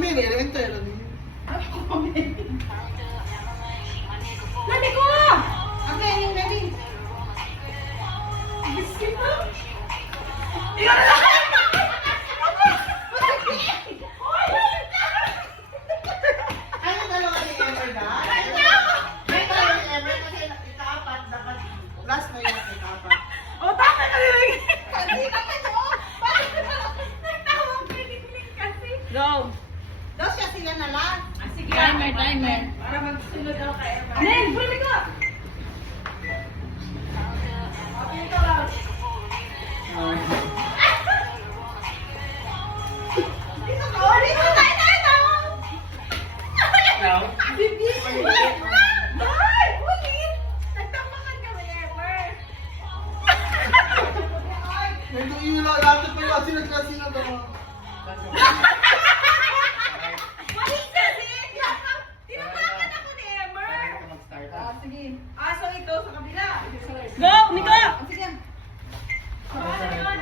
pamili, enter. Nani ko! Okay, yung ready. Ikaw na lang! Ano dalawa ni Ever na? May dalawa ni Ever kasi ikaapat dapat last na yun ikaapat. O, tama na rin! Hindi naman yun. Nagtawang pinig-pinig kasi. Go! Dos siya sila na lang. Sige. Timer. Para magsunod ako kay Emma. Nen, bumili ka! Dito lang. Dito ka! O, dito tayo! Now? Bibi! Ay! Ulit! Nagtambakan kami, Ever! Medyo ilalapit pa yung asin na ito. Mali kasi! Tinabakan ako ni Ever! Sige. So ito sa kabila. Go, Nika! Sige. Paano yun?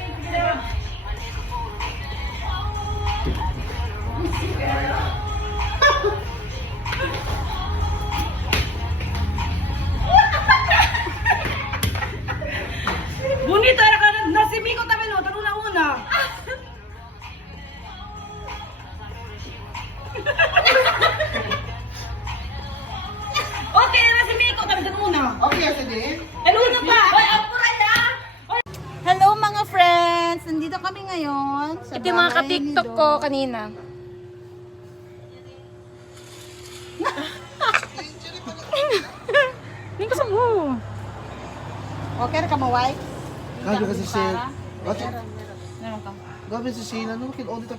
Sige na. Bonito era ka nasimi ko tabi no, tanong na una. Okay, nasimi ko tabi tanong una. Okay, sige. Tanong na pa. Oy, apura ya. Hello mga friends! Nandito kami ngayon sa Ito yung mga bahay ni ka-tiktok Dong. ko kanina. Hindi ko sa mo. Okay ka maway? Gabi kasi siya. Meron ka. Gabi si Sheila. Ano, kin-audit